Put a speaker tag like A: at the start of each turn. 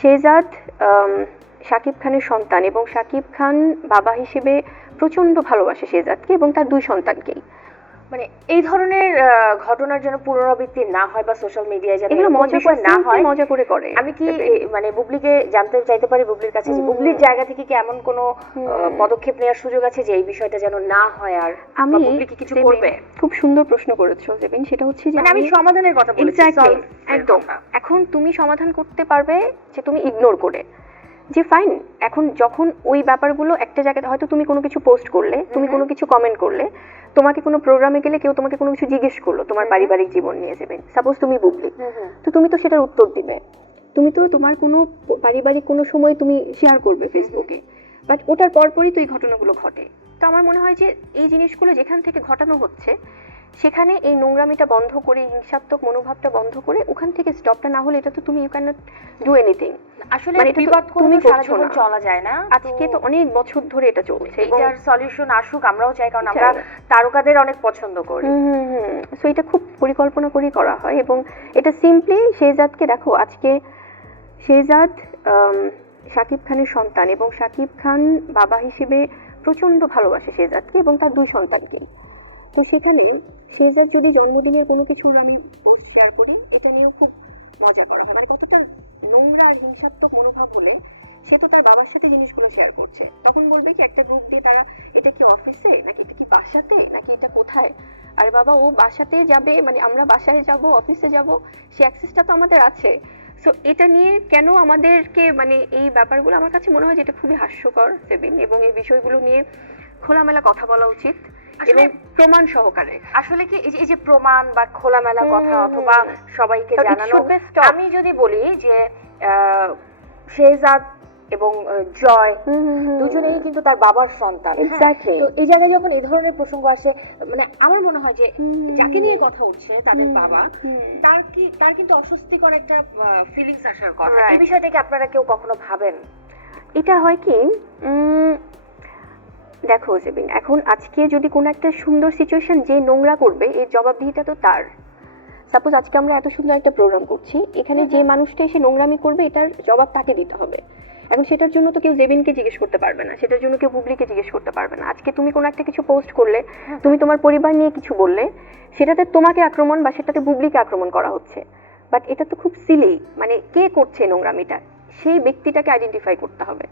A: শেহজাদ শাকিব খানের সন্তান এবং শাকিব খান বাবা হিসেবে প্রচণ্ড ভালোবাসে শেহজাদকে এবং তার দুই সন্তানকেই।
B: মানে এই ধরনের ঘটনার যেন পুনরাবৃত্তি না হয় বা সোশ্যাল মিডিয়ায় যেন
A: এগুলো মজা
B: বিষয় না হয়
A: মজা করে করে।
B: আমি কি মানে বুবলিকে জানতে চাইতে পারি বুবলির কাছে যে। বুবলির জায়গা থেকে কি এমন কোনো পদক্ষেপ নেওয়ার সুযোগ আছে যে এই বিষয়টা যেন না হয় আর
A: আমি
B: বুবলি কি কিছু করবে?
A: খুব সুন্দর প্রশ্ন করেছ জেবিন সেটা হচ্ছে যে
B: মানে আমি সমাধানের কথা বলেছি
A: একদম। এখন তুমি সমাধান করতে পারবে যে তুমি ইগনোর করে। যে ফাইন এখন যখন ওই ব্যাপারগুলো একটা জায়গাতে হয়তো তুমি কোনো কিছু পোস্ট করলে তুমি কোনো কিছু কমেন্ট করলে তোমাকে কোনো প্রোগ্রামে গেলে কেউ তোমাকে কোনো কিছু জিজ্ঞেস করল তোমার পারিবারিক জীবন নিয়ে যাবেন সাপোজ তুমি বুবলি। তো তুমি তো সেটার উত্তর দিবে। তুমি তো তোমার কোনো পারিবারিক কোনো সময় তুমি শেয়ার করবে ফেসবুকে বাট ওটার পরপরই তো এই ঘটনাগুলো ঘটে। তো আমার মনে হয় যে এই জিনিসগুলো যেখান থেকে ঘটানো হচ্ছে সেখানে এই নোংরামিটা বন্ধ করে হিংসাত্মক মনোভাবটা বন্ধ করে ওখান থেকে স্টপটা না হলে এটা তো তুমি you can not do anything
B: আসলে
A: মানে
B: বিবাদ করে
A: তুমি
B: সারা জীবন চলা যায় না।
A: আজকে তো অনেক বছর ধরে এটা চলছে
B: এটার সলিউশন আসুক আমরাও চাই কারণ আমরা তারকাদের অনেক পছন্দ করি।
A: সো এটা খুব পরিকল্পনা করেই করা হয় এবং এটা সিম্পলি শেহজাদকে দেখো আজকে শেহজাদ আম, শাকিব খানের সন্তান এবং শাকিব খান বাবা হিসেবে প্রচণ্ড ভালোবাসে শেহজাদকে এবং তার দুই সন্তানকেই। তো সেখানে শেহজাদ যদি জন্মদিনের কোনো কিছুর আমি পোস্ট শেয়ার করি, এটা নিয়েও খুব মজা করা হয়। মানে কতটা নোংরা আর হিংসাত্মক মনোভাব হলে সে তো তার বাবার সাথে জিনিসগুলো শেয়ার করছে। তখন বলবে কি, একটা গ্রুপ দিয়ে তারা, এটা কি অফিসে নাকি এটা কি বাসাতে? নাকি এটা কোথায়? আর বাবা, ও বাসাতে যাবে মানে আমরা বাসায় যাব অফিসে যাব, সে অ্যাক্সেসটা তো আমাদের আছে। সো এটা নিয়ে কেন আমাদেরকে মানে এই ব্যাপারগুলো আমার কাছে মনে হয় যে এটা খুবই হাস্যকর সেবিন এবং এই বিষয়গুলো নিয়ে খোলামেলা কথা বলা উচিত। এবং প্রমাণ সহকারে
B: আসলে কি এই যে- প্রমাণ বা খোলামেলা কথা অথবা। সবাইকে জানানো. আমি যদি বলি যে শেহজাদ এবং জয় দুজনেই কিন্তু তার বাবার সন্তান হ্যাঁ? তো এই জায়গায় যখন এই ধরনের প্রসঙ্গ আসে মানে আমার মনে হয় যে যাকে নিয়ে কথা উঠছে তাদের বাবা। তার কি তার কিন্তু অস্বস্তিকর একটা ফিলিংস আসার কথা এই বিষয়টাকে আপনারা কেউ কখনো ভাবেন
A: এটা হয় কি দেখো জেবিন এখন আজকে যদি কোনো একটা সুন্দর সিচুয়েশন যে নোংরা করবে এর জবাবদিহিতা তো তার। সাপোজ আজকে আমরা এত সুন্দর একটা প্রোগ্রাম করছি এখানে যে মানুষটা এসে নোংরামি করবে এটার জবাব তাকে দিতে হবে। এখন সেটার জন্য তো কেউ জেবিনকে জিজ্ঞেস করতে পারবে না সেটার জন্য কেউ বুবলিকে জিজ্ঞেস করতে পারবে না। আজকে তুমি কোনো একটা কিছু পোস্ট করলে তুমি তোমার পরিবার নিয়ে কিছু বললে সেটাতে তোমাকে আক্রমণ বা সেটাতে বুবলিকে আক্রমণ করা হচ্ছে। বাট এটা তো খুব সিলেই মানে কে করছে নোংরামিটা? সেই ব্যক্তিটাকে আইডেন্টিফাই করতে হবে।